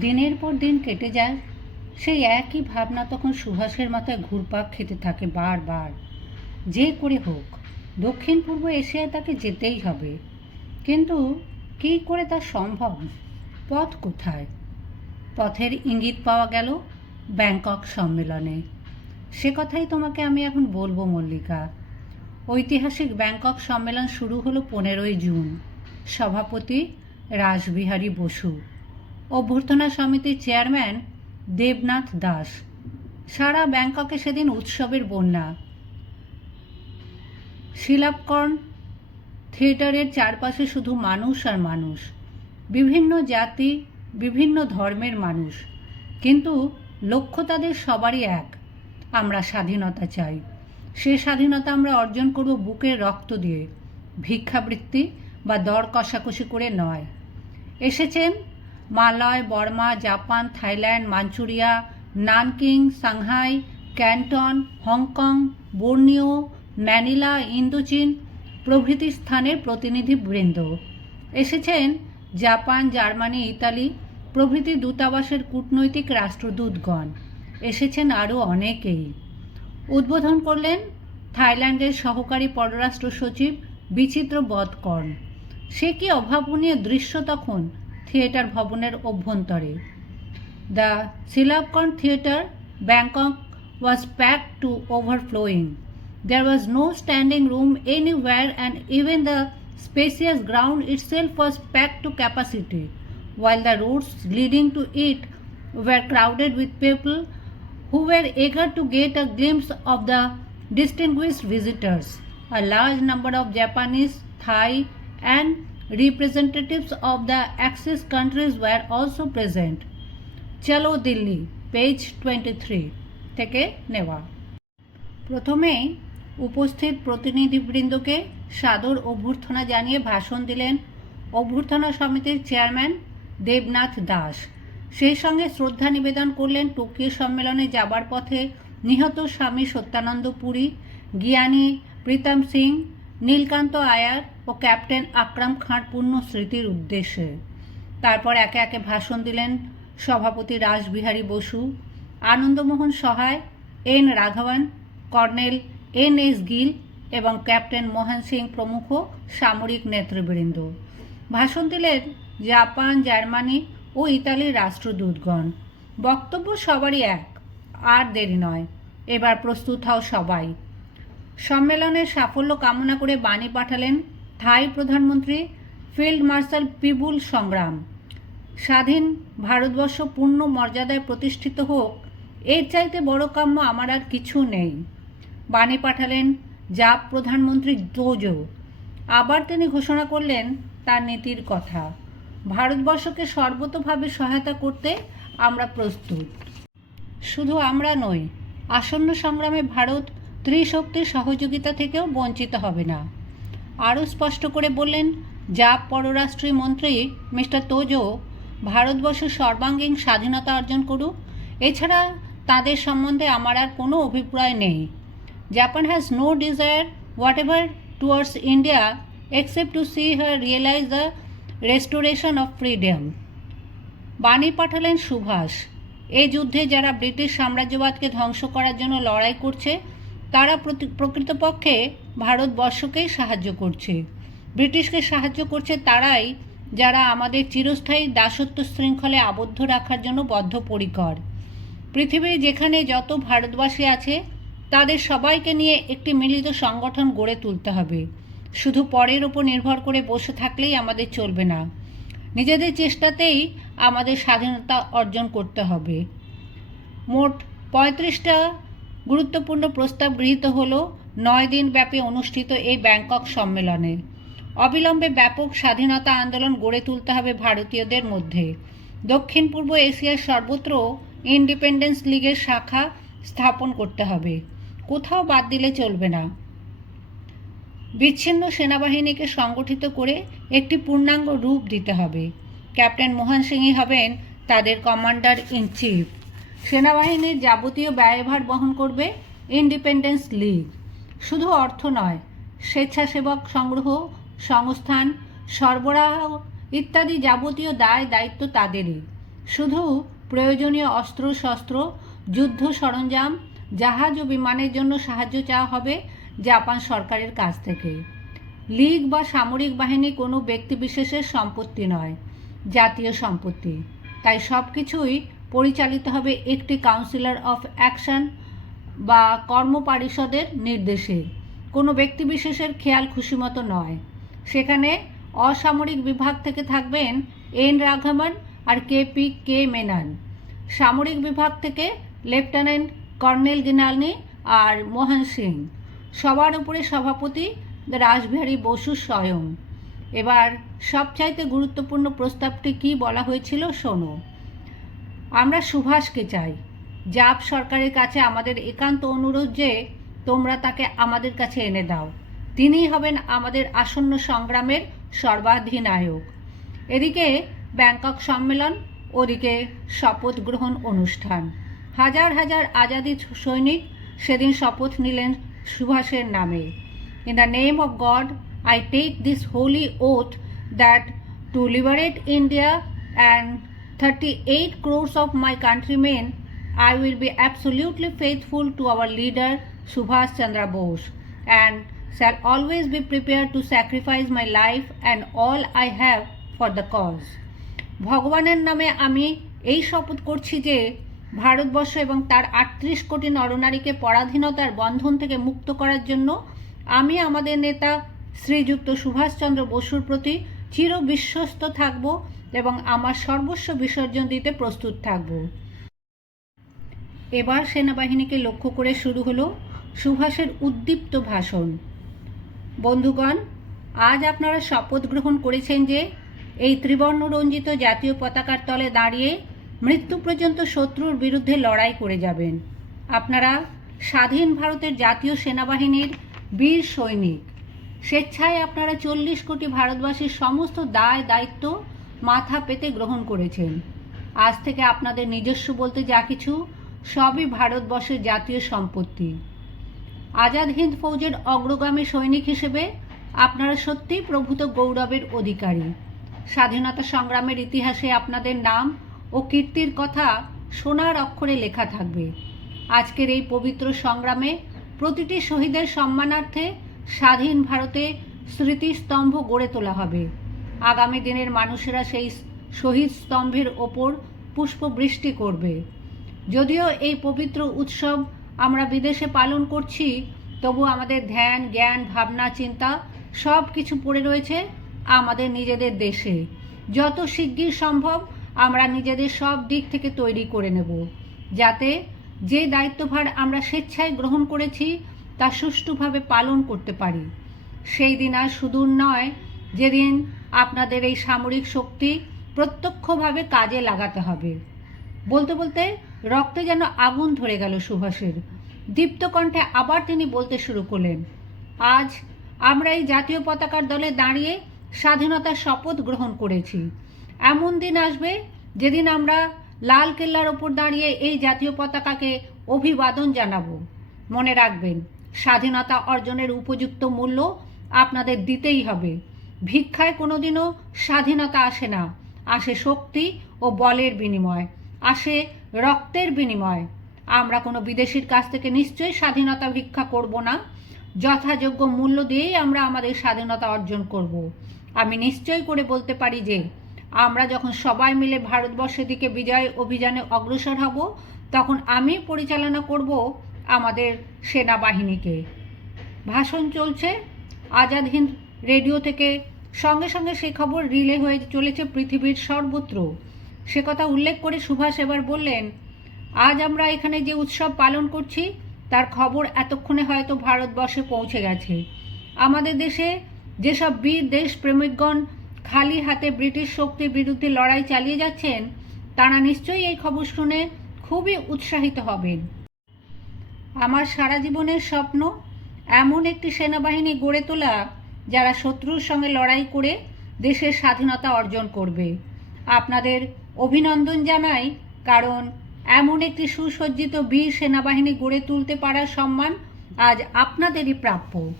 দিনের পর দিন কেটে যায়। সেই একই ভাবনা তখন সুভাষের মাথায় ঘুরপাক খেতে থাকে বারবার। যে করে হোক, দক্ষিণ পূর্ব এশিয়ায় তাকে যেতেই হবে। কিন্তু কী করে তা সম্ভব? পথ কোথায়? পথের ইঙ্গিত পাওয়া গেল ব্যাংকক সম্মেলনে। সে কথাই তোমাকে আমি এখন বলব, মল্লিকা। ঐতিহাসিক ব্যাংকক সম্মেলন শুরু হলো পনেরোই জুন। সভাপতি রাসবিহারী বসু। অভ্যর্থনা সমিতির চেয়ারম্যান দেবনাথ দাস। সারা ব্যাংককে সেদিন উৎসবের বন্যা। শিলাপকর্ণ থিয়েটারের চারপাশে শুধু মানুষ আর মানুষ। বিভিন্ন জাতি, বিভিন্ন ধর্মের মানুষ। কিন্তু লক্ষ্য তাদের সবারই এক, আমরা স্বাধীনতা চাই। সে স্বাধীনতা আমরা অর্জন করব বুকের রক্ত দিয়ে, ভিক্ষাবৃত্তি বা দর কষাকষি করে নয়। এসেছেন Malaya, Burma, Japan, Thailand, Manchuria, Nanking, Shanghai, Canton, Hong Kong, Borneo, Manila, Indochina প্রভৃতি স্থানের প্রতিনিধিবৃন্দ। এসেছেন জাপান, জার্মানি, ইতালি প্রভৃতি দূতাবাসের কূটনৈতিক রাষ্ট্রদূতগণ। এসেছেন আরও অনেকেই। উদ্বোধন করলেন থাইল্যান্ডের সহকারী পররাষ্ট্র সচিব বিচিত্র বধকর্ণ সে কি অভাবনীয় দৃশ্য তখন থিয়েটার ভবনের অভ্যন্তরে the Silpakorn theatre Bangkok was pack to overflowing There was no standing room anywhere, and even the spacious ground itself was packed to capacity, while the roads leading to it were crowded with people who were eager to get a glimpse of the distinguished visitors. A large number of Japanese, Thai, and representatives of the Axis countries were also present. চলো Delhi page twenty three থেকে নেওয়া প্রথমেই উপস্থিত প্রতিনিধিবৃন্দকে সাদর অভ্যর্থনা জানিয়ে ভাষণ দিলেন অভ্যর্থনা সমিতির চেয়ারম্যান দেবনাথ দাস সেই সঙ্গে শ্রদ্ধা নিবেদন করলেন টোকিও সম্মেলনে যাবার পথে নিহত স্বামী সত্যানন্দ পুরী, জ্ঞানী প্রীতম সিং, নীলকান্ত আয়ার ও ক্যাপ্টেন আকরাম খাঁর পূর্ণ স্মৃতির উদ্দেশ্যে। তারপর একে একে ভাষণ দিলেন সভাপতি Rashbehari Bose, Anandmohan Sahay, N Raghavan, colonel N S Gill এবং ক্যাপ্টেন মোহন সিং প্রমুখ সামরিক নেতৃবৃন্দ। ভাষণ দিলেন জাপান, জার্মানি ও ইতালির রাষ্ট্রদূতগণ। বক্তব্য সবারই এক, আর দেরি নয়। এবার প্রস্তুত হও সবাই। সম্মেলনের সাফল্য কামনা করে বাণী পাঠালেন থাই প্রধানমন্ত্রী ফিল্ড মার্শাল পিবুল সংগ্রাম। স্বাধীন ভারতবর্ষ পূর্ণ মর্যাদায় প্রতিষ্ঠিত হোক, এর চাইতে বড় কাম্য আমার আর কিছু নেই। বাণী পাঠালেন জাপ প্রধানমন্ত্রী দোজো। আবার তিনি ঘোষণা করলেন তার নীতির কথা। ভারতবর্ষকে সর্বতোভাবে সহায়তা করতে আমরা প্রস্তুত। শুধু আমরা নই, আসন্ন সংগ্রামে ভারত ত্রিশক্তির সহযোগিতা থেকেও বঞ্চিত হবে না। আরও স্পষ্ট করে বললেন, জাপ পররাষ্ট্রী মন্ত্রী মিস্টার তোজো, ভারতবর্ষ সর্বাঙ্গীন স্বাধীনতা অর্জন করুক। এছাড়া তাদের সম্বন্ধে আমার আর কোনো অভিপ্রায় নেই। Japan has no desire whatever towards India except to see her realise the restoration of freedom বাণী পাঠালেন সুভাষ। এই যুদ্ধে যারা ব্রিটিশ সাম্রাজ্যবাদকে ধ্বংস করার জন্য লড়াই করছে তারা প্রকৃতপক্ষে ভারতবর্ষকেই সাহায্য করছে। ব্রিটিশকে সাহায্য করছে তারাই যারা আমাদের চিরস্থায়ী দাসত্ব শৃঙ্খলে আবদ্ধ রাখার জন্য বদ্ধপরিকর। পৃথিবীর যেখানে যত ভারতবাসী আছে, তাদের সবাইকে নিয়ে একটি মিলিত সংগঠন গড়ে তুলতে হবে। শুধু পরের ওপর নির্ভর করে বসে থাকলেই আমাদের চলবে না। নিজেদের চেষ্টাতেই আমাদের স্বাধীনতা অর্জন করতে হবে। মোট পঁয়ত্রিশটা গুরুত্বপূর্ণ প্রস্তাব গৃহীত হল নয় দিন ব্যাপী অনুষ্ঠিত এই ব্যাংকক সম্মেলনে। অবিলম্বে ব্যাপক স্বাধীনতা আন্দোলন গড়ে তুলতে হবে ভারতীয়দের মধ্যে। দক্ষিণ পূর্ব এশিয়ার সর্বত্র ইন্ডিপেন্ডেন্স লীগের শাখা স্থাপন করতে হবে। কোথাও বাদ দিলে চলবে না। বিচ্ছিন্ন সেনাবাহিনীকে সংগঠিত করে একটি পূর্ণাঙ্গ রূপ দিতে হবে। ক্যাপ্টেন মোহন সিংই হবেন তাদের কমান্ডার ইন চিফ সেনাবাহিনীর যাবতীয় ব্যয়ভার বহন করবে ইন্ডিপেন্ডেন্স লীগ শুধু অর্থ নয়, স্বেচ্ছাসেবক সংগ্রহ, সংস্থান, সরবরাহ ইত্যাদি যাবতীয় দায়, দায়িত্ব তাদেরই। শুধু প্রয়োজনীয় অস্ত্র, শস্ত্র, যুদ্ধ সরঞ্জাম, জাহাজ ও বিমানের জন্য সাহায্য চাওয়া হবে জাপান সরকারের কাছ থেকে। লীগ বা সামরিক বাহিনী কোনো ব্যক্তিবিশেষের সম্পত্তি নয়, জাতীয় সম্পত্তি। তাই সব কিছুই পরিচালিত হবে একটি কাউন্সিলর অফ অ্যাকশন বা কর্মপারিষদের নির্দেশে। কোনো ব্যক্তিবিশেষের খেয়াল খুশি মতো নয়। সেখানে অসামরিক বিভাগ থেকে থাকবেন এন রাঘবন আর কে পি কে মেনন। সামরিক বিভাগ থেকে লেফটেন্যান্ট কর্নেল গিনালনি আর মোহন সিং। সবার উপরে সভাপতি রাসবিহারী বসু স্বয়ং। এবার সবচাইতে গুরুত্বপূর্ণ প্রস্তাবটি কি বলা হয়েছিল, শোনো। আমরা সুভাষকে চাই। জাপ সরকারের কাছে আমাদের একান্ত অনুরোধ যে, তোমরা তাকে আমাদের কাছে এনে দাও। তিনিই হবেন আমাদের আসন্ন সংগ্রামের সর্বাধিনায়ক। এদিকে ব্যাংকক সম্মেলন, ওদিকে শপথ গ্রহণ অনুষ্ঠান। হাজার হাজার আজাদি সৈনিক সেদিন শপথ নিলেন সুভাষের নামে। In the name of God I take this holy oath that to liberate India and thirty eight crores of my countrymen I will be absolutely faithful to our leader Subhash Chandra Bose, and shall always be prepared to sacrifice my life and all I have for the cause. ভগবানের নামে আমি এই শপথ করছি যে, ভারতবর্ষ এবং তার আটত্রিশ কোটি নরনারীকে পরাধীনতার বন্ধন থেকে মুক্ত করার জন্য আমি আমাদের নেতা শ্রীযুক্ত সুভাষচন্দ্র বসুর প্রতি চির বিশ্বস্ত থাকব এবং আমার সর্বস্ব বিসর্জন দিতে প্রস্তুত থাকব। এবার সেনাবাহিনীকে লক্ষ্য করে শুরু হলো সুভাষের উদ্দীপ্ত ভাষণ। বন্ধুগণ, আজ আপনারা শপথ গ্রহণ করেছেন যে এই ত্রিবর্ণরঞ্জিত জাতীয় পতাকার তলে দাঁড়িয়ে মৃত্যু পর্যন্ত শত্রুর বিরুদ্ধে লড়াই করে যাবেন। আপনারা স্বাধীন ভারতের জাতীয় সেনাবাহিনীর বীর সৈনিক। স্বেচ্ছায় আপনারা চল্লিশ কোটি ভারতবাসীর সমস্ত দায় দায়িত্ব মাথা পেতে গ্রহণ করেছেন। আজ থেকে আপনাদের নিজস্ব বলতে যা কিছু, সবই ভারতবর্ষের জাতীয় সম্পত্তি। আজাদ হিন্দ ফৌজের অগ্রগামী সৈনিক হিসেবে আপনারা সত্যিই প্রভূত গৌরবের অধিকারী। স্বাধীনতা সংগ্রামের ইতিহাসে আপনাদের নাম ও কীর্তির কথা সোনার অক্ষরে লেখা থাকবে। আজকের এই পবিত্র সংগ্রামে প্রতিটি শহীদের সম্মানার্থে স্বাধীন ভারতে স্মৃতিস্তম্ভ গড়ে তোলা হবে। আগামী দিনের মানুষেরা সেই শহীদ স্তম্ভের ওপর পুষ্পবৃষ্টি করবে। যদিও এই পবিত্র উৎসব আমরা বিদেশে পালন করছি, তবু আমাদের ধ্যান, জ্ঞান, ভাবনা, চিন্তা সব কিছু পড়ে রয়েছে আমাদের নিজেদের দেশে। যত শিগগির সম্ভব আমরা নিজেদের সব দিক থেকে তৈরি করে নেব, যাতে যে দায়িত্বভার আমরা স্বেচ্ছায় গ্রহণ করেছি তা সুষ্ঠুভাবে পালন করতে পারি। সেই দিন আর সুদূর নয়, যেদিন আপনাদের এই সামরিক শক্তি প্রত্যক্ষভাবে কাজে লাগাতে হবে। বলতে বলতে রক্তে যেন আগুন ধরে গেল সুভাষের। দীপ্ত কণ্ঠে আবার তিনি বলতে শুরু করলেন, আজ আমরা এই জাতীয় পতাকার দলে দাঁড়িয়ে স্বাধীনতার শপথ গ্রহণ করেছি। এমন দিন আসবে যেদিন আমরা লাল কেল্লার ওপর দাঁড়িয়ে এই জাতীয় পতাকাকে অভিবাদন জানাব। মনে রাখবেন, স্বাধীনতা অর্জনের উপযুক্ত মূল্য আপনাদের দিতেই হবে। ভিক্ষায় কোনোদিনও স্বাধীনতা আসে না। আসে শক্তি ও বলের বিনিময়। আসে রক্তের বিনিময়। আমরা কোনো বিদেশির কাছ থেকে নিশ্চয়ই স্বাধীনতা ভিক্ষা করব না। যথাযোগ্য মূল্য দিয়েই আমরা আমাদের স্বাধীনতা অর্জন করব। আমি নিশ্চয় করে বলতে পারি যে, আমরা যখন সবাই মিলে ভারতবর্ষের দিকে বিজয় অভিযানে অগ্রসর হব, তখন আমি পরিচালনা করব আমাদের সেনাবাহিনীকে। ভাষণ চলছে। আজাদ হিন্দ রেডিও থেকে সঙ্গে সঙ্গে সে খবর রিলে হয়ে চলেছে পৃথিবীর সর্বত্র। সে কথা উল্লেখ করে সুভাষ এবার বললেন, আজ আমরা এখানে যে উৎসব পালন করছি, তার খবর এতক্ষণে হয়তো ভারতবর্ষে পৌঁছে গেছে। আমাদের দেশে যেসব বীর দেশ প্রেমিকগণ খালি হাতে ব্রিটিশ শক্তির বিরুদ্ধে লড়াই চালিয়ে যাচ্ছেন, তারা নিশ্চয়ই এই খবর শুনে খুবই উৎসাহিত হবেন। আমার সারা জীবনের স্বপ্ন এমন একটি সেনাবাহিনী গড়ে তোলা যারা শত্রুর সঙ্গে লড়াই করে দেশের স্বাধীনতা অর্জন করবে। আপনাদের অভিনন্দন জানাই, কারণ এমন একটি সুসজ্জিত বীর সেনাবাহিনী গড়ে তুলতে পারার সম্মান আজ আপনাদেরই প্রাপ্য।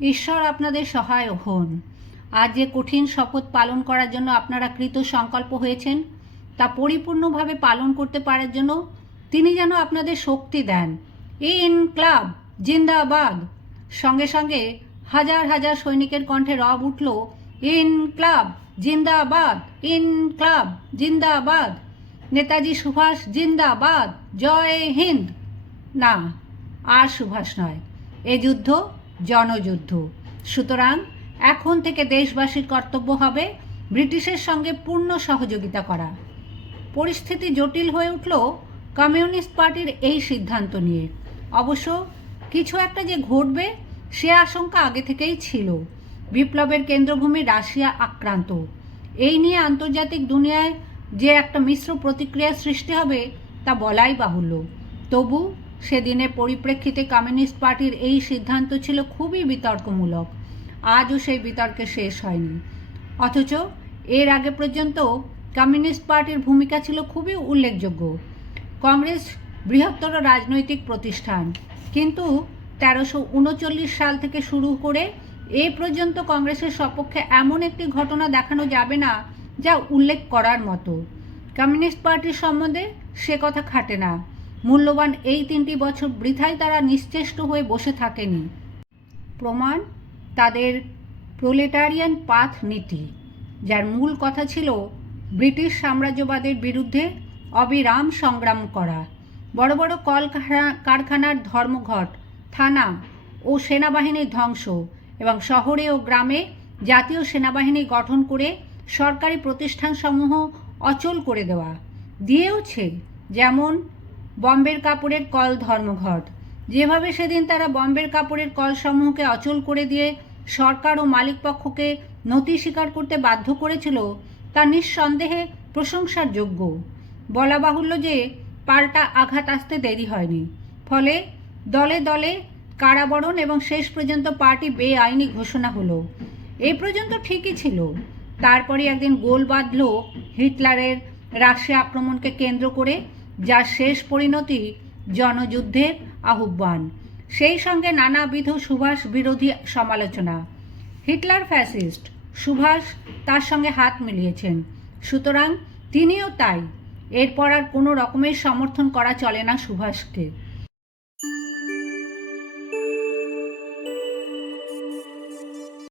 ঈশ্বর আপনাদের সহায় হন। আজ যে কঠিন শপথ পালন করার জন্য আপনারা কৃত সংকল্প হয়েছেন, তা পরিপূর্ণভাবে পালন করতে পারার জন্য তিনি যেন আপনাদের শক্তি দেন। ইন ক্লাব জিন্দাবাদ। সঙ্গে সঙ্গে হাজার হাজার সৈনিকের কণ্ঠে রব উঠল, ইন ক্লাব, জিন্দাবাদ, ইন ক্লাব, জিন্দাবাদ। নেতাজি সুভাষ, জিন্দাবাদ, জয় হিন্দ। না, আর সুভাষ নয়, এ যুদ্ধ জনযুদ্ধ। সুতরাং এখন থেকে দেশবাসীর কর্তব্য হবে ব্রিটিশের সঙ্গে পূর্ণ সহযোগিতা করা। পরিস্থিতি জটিল হয়ে উঠল কমিউনিস্ট পার্টির এই সিদ্ধান্ত নিয়ে। অবশ্য কিছু একটা যে ঘটবে সে আশঙ্কা আগে থেকেই ছিল। বিপ্লবের কেন্দ্রভূমি রাশিয়া আক্রান্ত। এই নিয়ে আন্তর্জাতিক দুনিয়ায় যে একটা মিশ্র প্রতিক্রিয়া সৃষ্টি হবে, তা বলাই বাহুল্য। তবু সেদিনের পরিপ্রেক্ষিতে কমিউনিস্ট পার্টির এই সিদ্ধান্ত ছিল খুবই বিতর্কমূলক। আজও সেই বিতর্কে শেষ হয়নি। অথচ এর আগে পর্যন্ত কমিউনিস্ট পার্টির ভূমিকা ছিল খুবই উল্লেখযোগ্য। কংগ্রেস বৃহত্তর রাজনৈতিক প্রতিষ্ঠান। কিন্তু তেরোশো উনচল্লিশ সাল থেকে শুরু করে এ পর্যন্ত কংগ্রেসের সপক্ষে এমন একটি ঘটনা দেখানো যাবে না যা উল্লেখ করার মতো। কমিউনিস্ট পার্টির সম্বন্ধে সে কথা খাটে না। মূল্যবান এই তিনটি বছর বৃথায় তারা নিশ্চেষ্ট হয়ে বসে থাকেনি। প্রমাণ, তাদের প্রোলেটারিয়ান পাথ নীতি, যার মূল কথা ছিল ব্রিটিশ সাম্রাজ্যবাদের বিরুদ্ধে অবিরাম সংগ্রাম করা। বড় বড় কল কারখানার ধর্মঘট থানা ও সেনাবাহিনীর ধ্বংস এবং শহরে ও গ্রামে জাতীয় সেনাবাহিনী গঠন করে সরকারি প্রতিষ্ঠানসমূহ অচল করে দেওয়া। দিয়েওছে যেমন বম্বের কাপড়ের কল ধর্মঘট। যেভাবে সেদিন তারা বম্বের কাপড়ের কলসমূহকে অচল করে দিয়ে সরকার ও মালিকপক্ষকে নথি স্বীকার করতে বাধ্য করেছিল, তা নিঃসন্দেহে প্রশংসার যোগ্য বলা বাহুল্য যে পাল্টা আঘাত আসতে দেরি হয়নি। ফলে দলে দলে কারাবরণ এবং শেষ পর্যন্ত পার্টি বেআইনি ঘোষণা হলো। এই পর্যন্ত ঠিকই ছিল। তারপরে একদিন গোল বাঁধল হিটলারের রাশিয়া আক্রমণকে কেন্দ্র করে, যার শেষ পরিণতি জনযুদ্ধের আহ্বান। সেই সঙ্গে নানাবিধ সুভাষ বিরোধী সমালোচনা। হিটলার ফ্যাসিস্ট সুভাষ তার সঙ্গে হাত মিলিয়েছেন। সুতরাং তিনিও তাই। এরপর আর কোনো রকমের সমর্থন করা চলে না সুভাষকে।